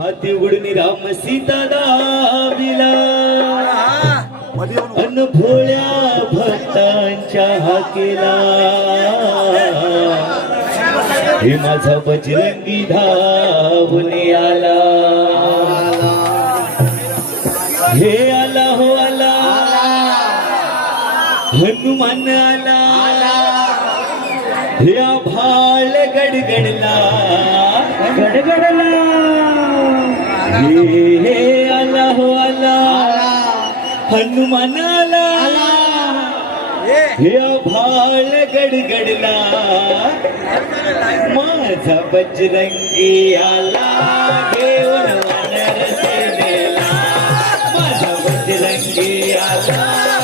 हाती उघडून राम सीता दाविला अन भोळ्या भक्तांच्या हाकेला. हे माझा बजरंगी धावने आला. हे आला हो आला. हनुमान आला. हे आभाळ गडगडला. गडगडला. हे आला हो, आला. हनुमान हे. भाल गडगडला. माझा बजरंगी आला. देव माझा बजरंगी आला.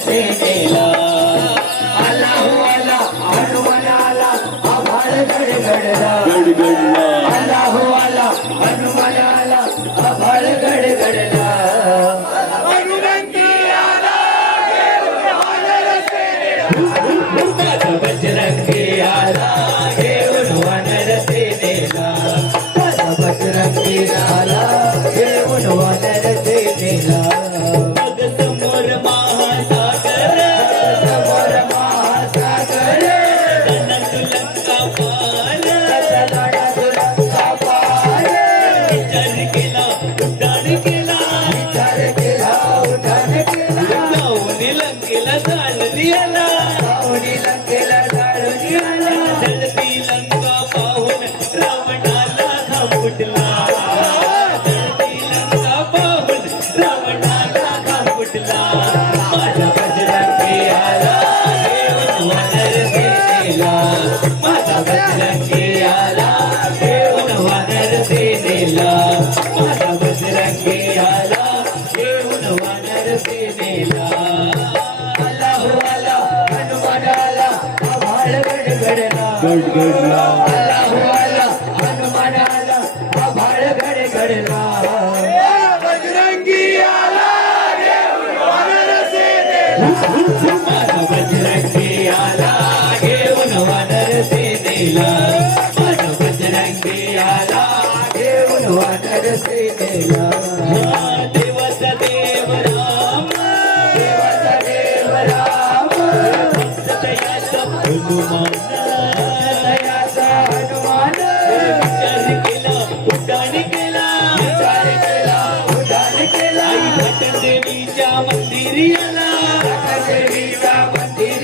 से माझा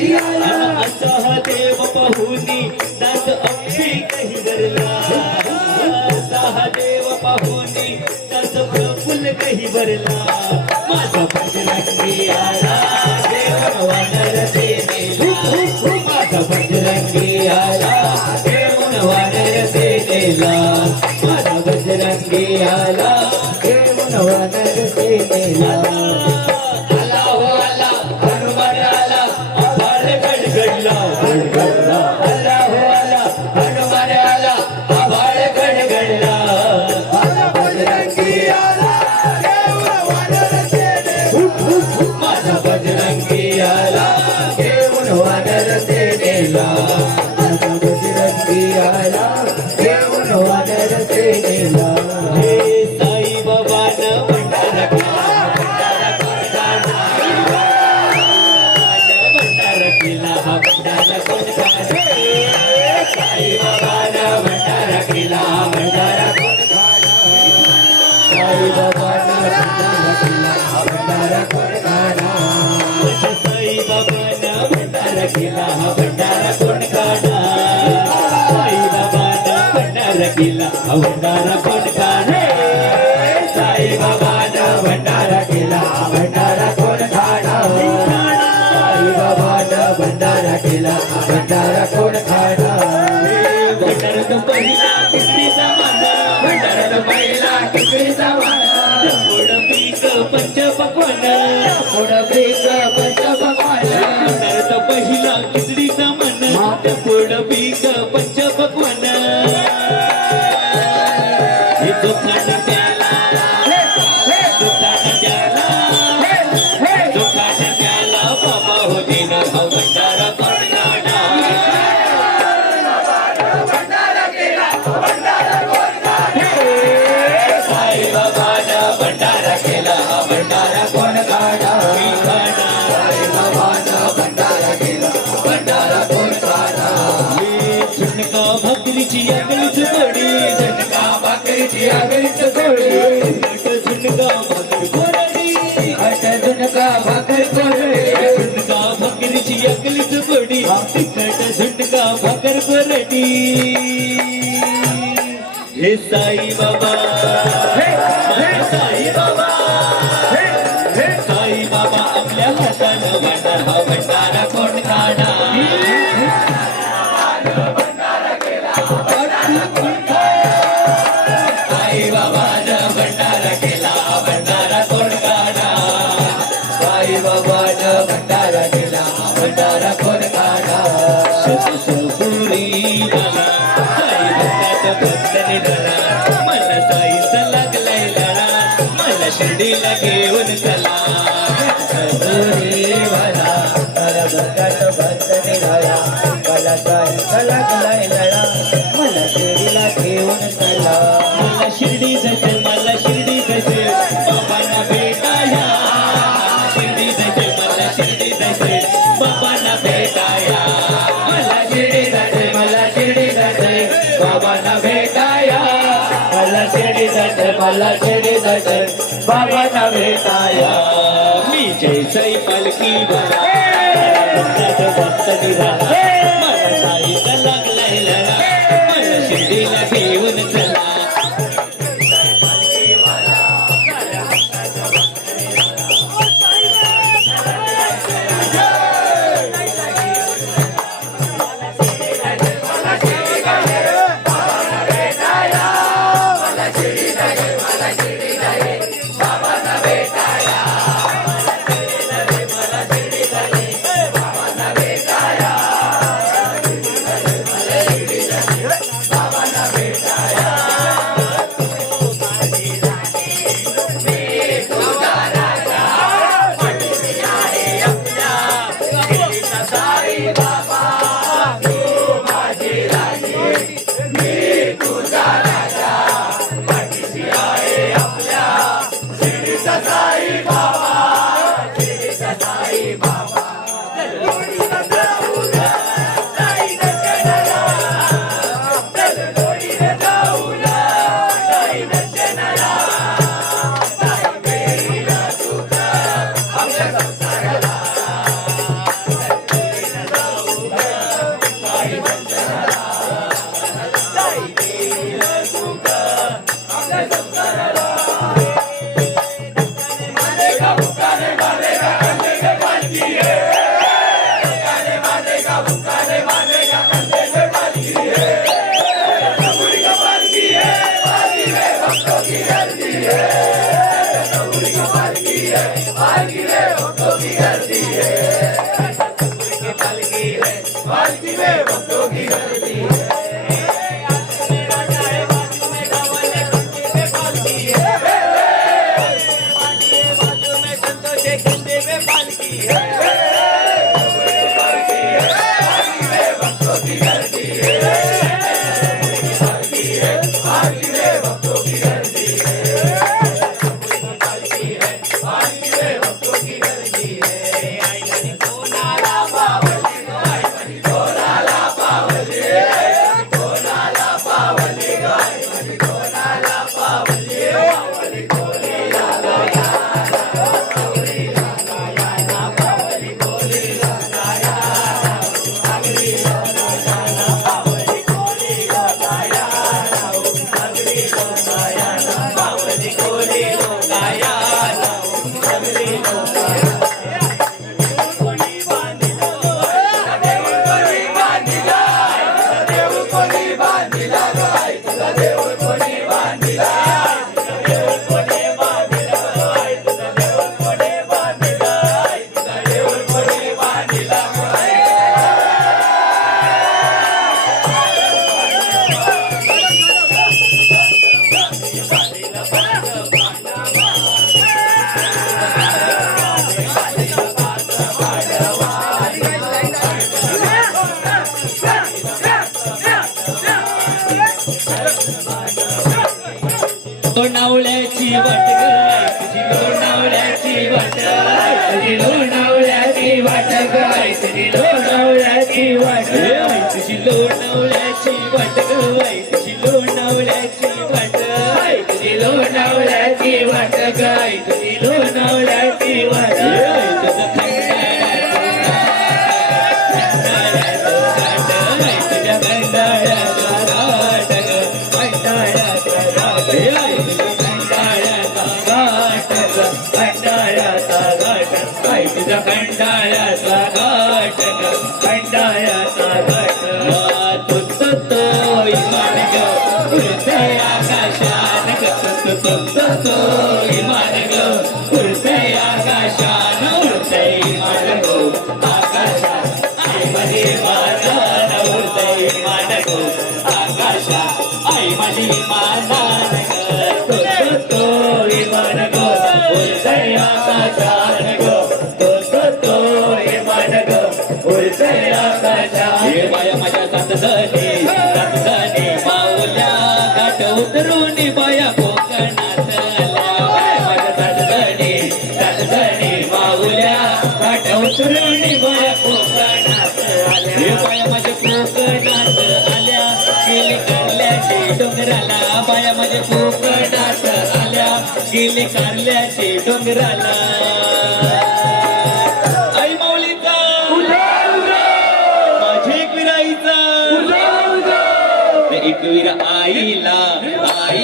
अंतः देव पहुनी दास अक्षी कही धरला अंतः देव पहुनी दास प्रफुल कही भरला माझा बजरंगी आला देव नवानर देने माझा बजरंगी आला देव नवानर देनेला माझा बजरंगी आला देव नवानर देनेला पीक पंच पक्वान पंच भगवान भंडारात पहिला किकडीचा माना. गोड पीक भाकरीची आगरीच गोळी झुणका कोरडी भाकरीची तिखट झुणका भाकर कोरडी हे साई बाबा साई बाबा साई बाबा आपल्या हातानं वाटा हा भंडारा कोण काढा भक्त निघाला मला साईचा लागलाय लळा. मला शिर्डीला घेऊन चला. मला शिर्डी जसे मला शिर्डी जसे बाबांना भेटाया. शिर्डी जसे मला शिर्डी जसे बाबांना भेटाया. मला शिर्डी जसे मला शिर्डी जसे बाबांना भेटाया. मला शिर्डी जसे मला शिर्डी जसे बाबांना भेटाया. मी जैसई पालखी भरा భక్తదివా ಕಂಡಾಯ उतरून बाया कोकणात आल्या माझ्या सात झाली सात झाली माऊल्या घाट उतरून बाया कोकणात आल्या. बाया माझ्या कोकणात आल्या. गेले कारल्याचे डोंगराला बाया माझ्या कोकणात आल्या. गेले कारल्याचे डोंगराला. आई माऊलीचा. माझे एक विराईचा ते एकवीर आईला.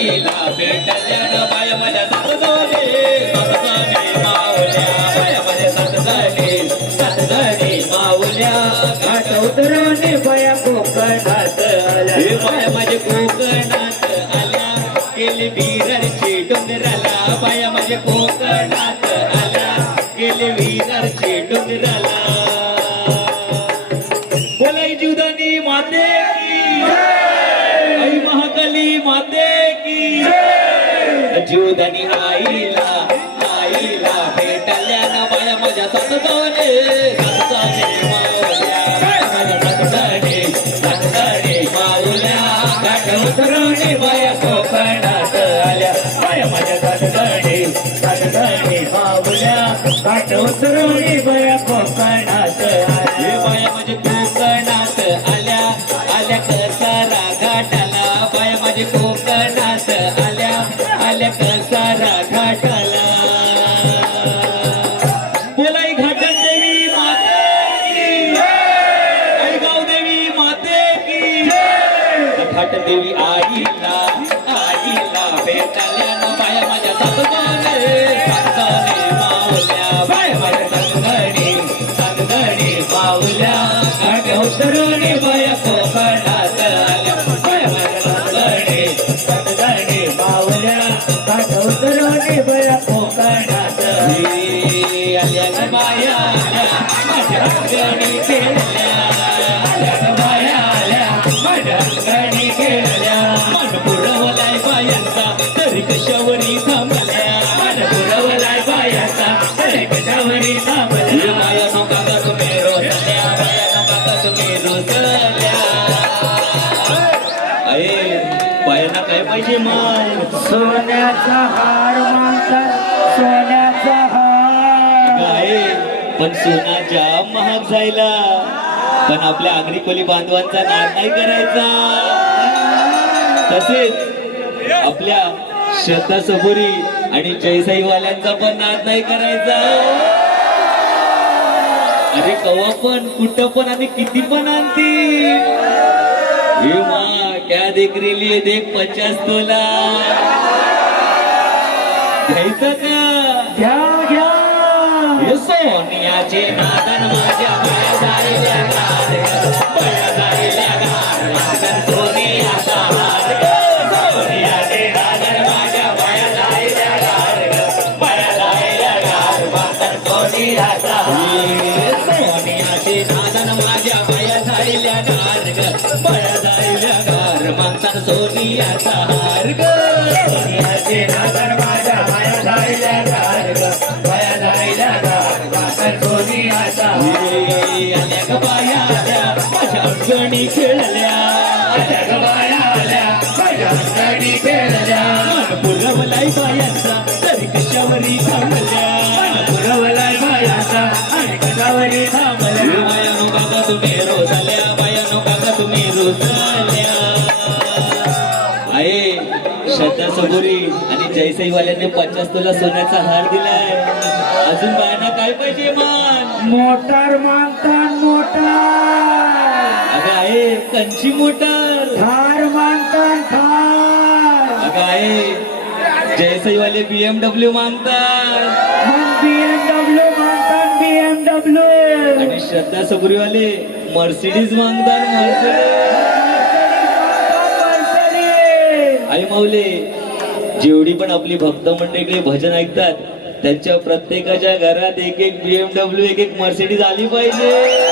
आईला भेटल्यानं बाया माझ्या सात झाले सात झाले मावल्या. बाया माझ्या सात सात मावल्या. घाट उतरवणे बाया कोकणात आल्या. बाया कोकणात आल्या. डोंगराला बाया माझ्या कोकणात जीवदानी आईला आईला भेटल्यानं माझ्या सात जाणे सात माझ्या सात जाणे सात जाणे उतरवणे कोकणात आल्या माझ्या पण सोना जाम महाग जायला. पण आपल्या आगरी बांधवांचा नाद नाही करायचा. तसेच आपल्या श्रद्धा सबुरी आणि जयसाईवाल्यांचा पण नाद नाही करायचा. अरे कवा पण कुठं पण आणि किती पण आणतील हे मा क्या देख रेली देख पचास तोला. घ्यायचं का? सोनियाचे नादन माझ्या पाया जायल्या गार पाया जायल्या गार नादन सोनियाचा हार सोनियाचे नादन माझ्या पाया जायल्या गार पाया जायल्या गार नादन सोनियाचा हार सोनियाचे नादन माझ्या पाया जायल्या गार ग जायल्या गार नादन सोनियाचा हार सोनियाचे नादन माझ्या अडचणी खेळल्या. पुरवलाय बायांचा तरी कशावरी थांबल्या. पुरवलाय बायाचा आणि कशावरी थांबल्या. बायानो काका तुम्ही रोजाल्या बायानो काका तुम्ही रोजाल्या आहे श्रद्धा सबुरी आणि जयसाईवाल्यांनी पचास तोला सोन्याचा हार दिलाय. अजून बायांना काय पाहिजे मान? मोटार अगं आहे कंची मोटर. थार मानतान थार. आहे. जयसाईवाले बीएमडब्ल्यू मागतात मग बीएमडब्ल्यू मानतान बीएमडब्ल्यू आणि श्रद्धा सबुरीवाले मर्सिडीज मागतात मर्सिडीज आई माऊले जेवढी पण आपली भक्त मंडळी भजन ऐकतात त्यांच्या प्रत्येकाच्या घरात एक एक बीएमडब्ल्यू एक एक मर्सिडीज आली पाहिजे.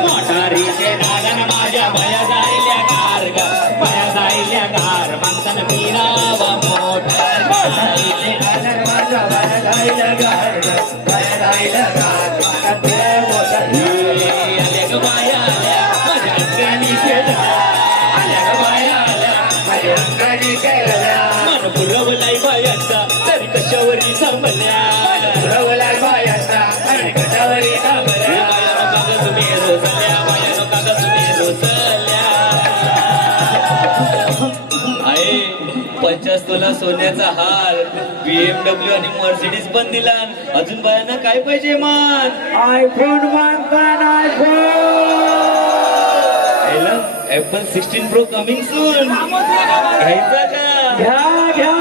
पचास तोला सोन्याचा हार. बीएमडब्ल्यू आणि मर्सिडीज पण दिला. अजून बायांना काय पाहिजे मान? IPhone मानतान iPhone Apple sixteen pro coming soon घ्यायचा का? घ्या घ्या.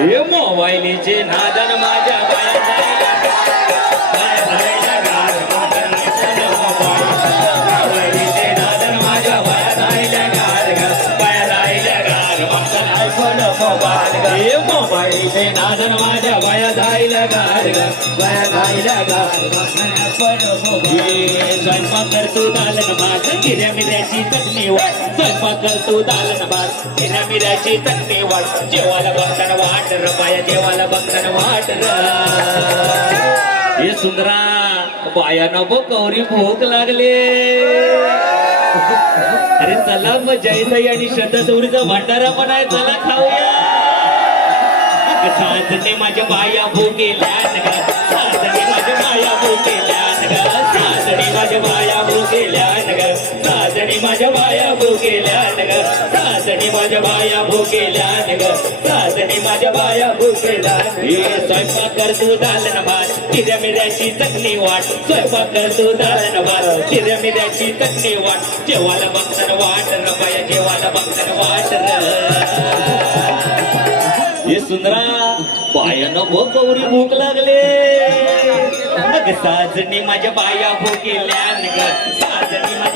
हे मोबाईलचे नादन माझ्या बाया नादन माझ्या बाया जायला गार बाया जायला हे स्वयंपाक करतो दालन भात हिऱ्या मिऱ्याची चटणी वाट स्वयंपाक करतो दालन भात हिऱ्या मिऱ्याची चटणी वाट बघताना वाट र बाया बघताना वाट र हे सुंदरा बायानं बो कौरी भूक लागले. अरे चला मग जयसाई आणि श्रद्धा चौरीचा भंडारा पण आहे चला खाऊया. साजने माझ्या बाया भोगेल्यान ग. साजने माझ्या बाया भोगेल्यान ग. साजने माझ्या बाया सासणी माझ्या बाया भोगेल्यान ग सासणी माझ्या बाया भोगेल्यान ग सासणी माझ्या बाया भोगेल्यान हे स्वयंपाक करतो दालन भात किऱ्या मिऱ्याची चटणी वाट. स्वयंपाक करतो दालन भात किऱ्या मिऱ्याची चटणी वाट. जेवायला बघताना वाट र बाया जेवायला बघताना वाट र. हे सुंदरा बायानं बघ गौरी भूक लागले. अग साजणी माझ्या बाया भोगेल्यान ग साजणी माझ्या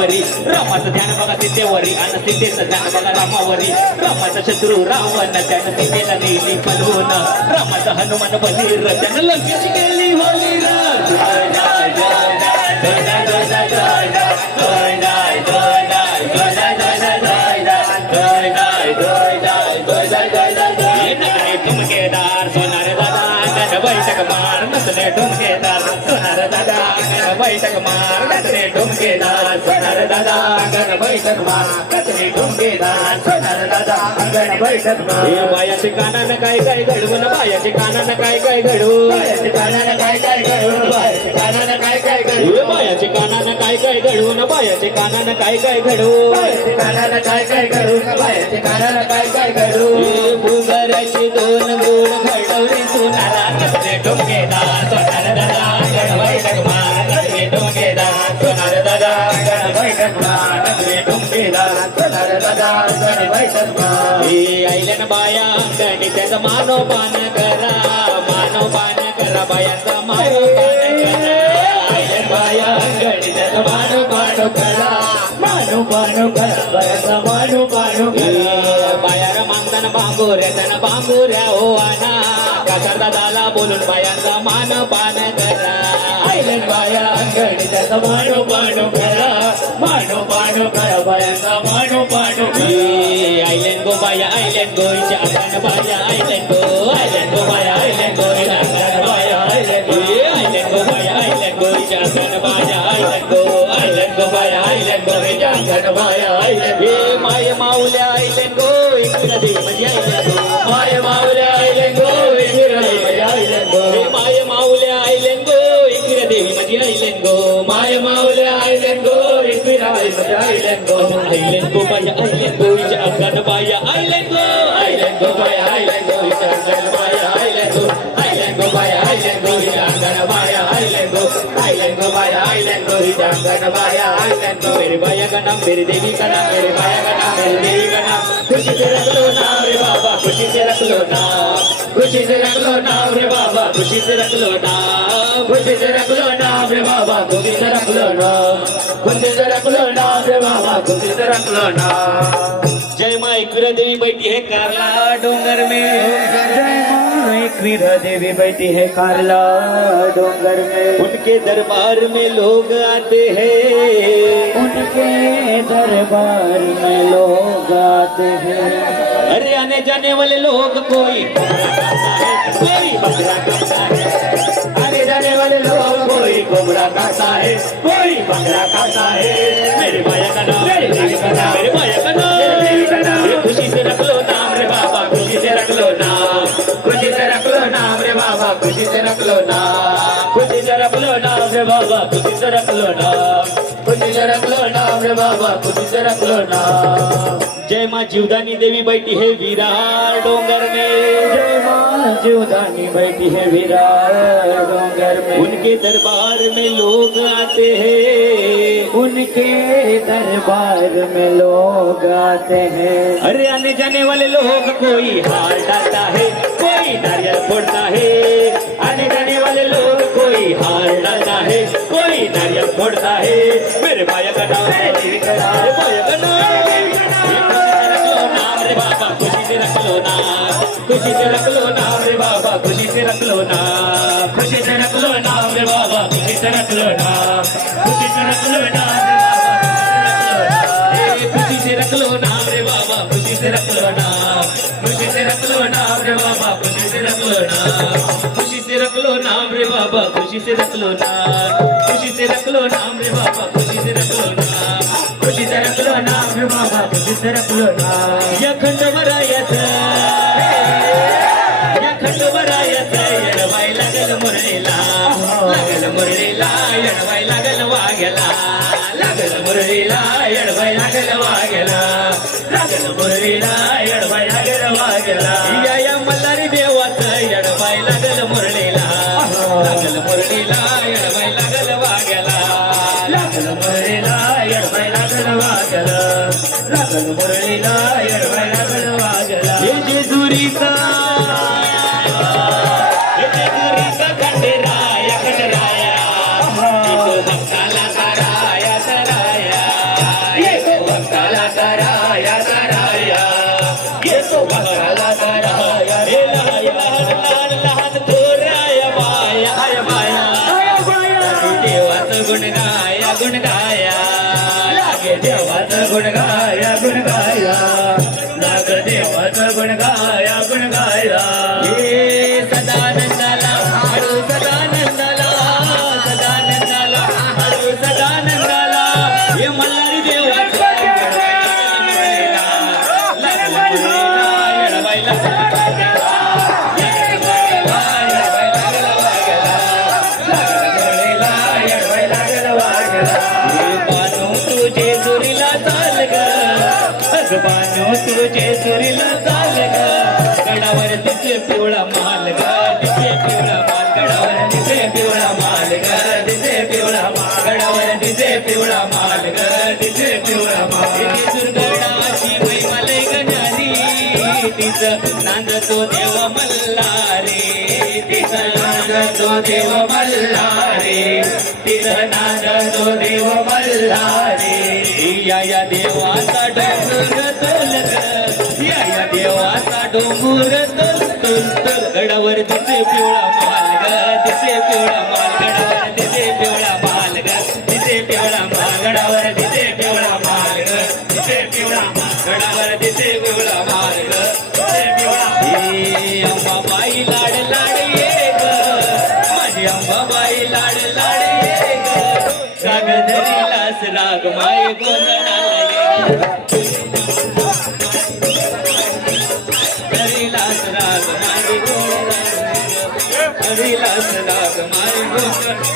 आंब्यावरी रामाचं ध्यान बघा सीतेवरी आणि सीतेचं ध्यान बघा रामावरी. रामाचा शत्रू रावण त्यानं सीतेला नेली पलवून. रामाचा हनुमान बलीर त्यानं लंकेची केली होली बैठक मार नसले ठुमकेदार सोनार दादा गण बैठक मार नसले ठुमकेदार सोनार दादा गण बैठक मार। बायाचे कानानं काय काय घडवून बायाचे कानानं काय काय घडवून? बायाचे कानानं काय काय घडवून बायाचे कानानं काय काय घडवून? बायाचे कानानं काय काय घडवून बायाचे कानानं काय काय घडू बायाचे कानाला काय काय घडू बायाचे कानाला काय काय घडू भुगराचे दोन गुण घडवले सुनाला नसले डोंगेदार सोनार दादा अंगणी त्याचा मानोपान करा मानोपान करा बायाचा मानोपान करा आईल्यान बाया अंगणी त्याचा मानोपान करा मानू मानू करा बायाचा मानू मानू करा बायार मानताना बांबोऱ्या त्यानं बांबोऱ्या हो baya island go, Changana baya island go, island go baya island go, Changana baya island go, island go baya island go, Changana baya island go, island go baya island go, Changana baya island go, Maya Maula island go, Indira Devadi island go, Maya Maula island go, Indira Devadi island go, Maya Maula island go, Indira Devadi island go, Maya Maula island go, Indira Devadi island go, island go baya island go. मेरे बाया का नाम मेरी देवी का नाम मेरे बाया का नाम मेरी देवी का नाम खुशी से रख लो नाम रे बाबा खुशी से रख लो नाम खुशी से रख लो नाम रे बाबा खुशी से रख लो नाम खुशी से रख लो नाम रे बाबा खुशी से रख लो नाम खुशी से रख लो नाम रे बाबा खुशी से रख लो नाम जय माँ एकविरा देवी बैठी है कारला डोंगर में। जय माँ एकवीरा देवी बैठी है कारला डोंगर में। उनके दरबार में लोग आते हैं। उनके दरबार में लोग आते हैं। अरे आने जाने वाले लोग कोई। कोई बकरा खाता है। आने जाने वाले लोग कोई। कोबरा खाता है। कोई बकरा खाता है। मेरे भाया का नाम। खुशी से रख लो नाम खुशी से रख लो नाम रे बाबा खुशी से रख लो नाम जय माँ जीवदानी देवी बैठी है विरार डोंगर में। जय माँ जीवदानी बैठी है विरार डोंगर में। उनके दरबार में लोग आते हैं। उनके दरबार में लोग आते हैं। अरे आने जाने वाले लोग कोई हार डालता है कोई नारियल फोड़ता है। आने जाने वाले लोग कोई हार डालता है कोई नारियल फोड़ता है मेरे भाई का नाम मेरे देवी का नाम मेरे भाया खुशी से रख लो नाम खुशी से रख लो नाम रे बाबा खुशी से रख लो नाम खुशी से रख लो नाम रे बाबा खुशी से रख लो नाम खुशी से रख लो नाम रे बाबा खुशी से रख लो नाम रे बाबा खुशी से रख लो नाम खुशी से रख लो नाम रे बाबा खुशी से रख लो नाम खुशी रखलो नाम रे बाबा खुशी से रख लो नाम खुशी से रख लो नाम रे बाबा खुशी से रख लो नाम खुशी से रख लो नाम रे बाबा खुशी से रख लो नाम या खंड भरायच या खंड भरायच येडवाय लागल मुरळीला लागल मुरळीला येडवाय लागल वाग्याला लागल मुरळीला येडवाय लागल वाग्याला लागल मुरळीला येडवाय लागल वाग्याला या या मल्हारी देव देवाचं गुण गाया गुण गाया पिवळा माल ग पिवळा माल गडावर तिचे पिवळा माल ग पिवळा माल गडावर पिवळा माल ग पिवळा माल तिची गणारी देव मल्हारे तिचं देव देव या या देवाचा या देवाचा डोंगर तोल तोल तोल. गडावर तिथे पिवळा मालगा तिथे पिवळा माल. गडावर तिचे पिवळा मालगा तिथे पिवळा माल. गडावर तिचे पिवळा मालग तिथे पिवळा गडावर तिचे पिवळा मालग तिथे पिवळा हे अंबाबाई लाड लाड ये ग. माझी अंबाबाई लाड लाड ये ग. सागधरीलास राग माय गोंधळाला ये Thank you.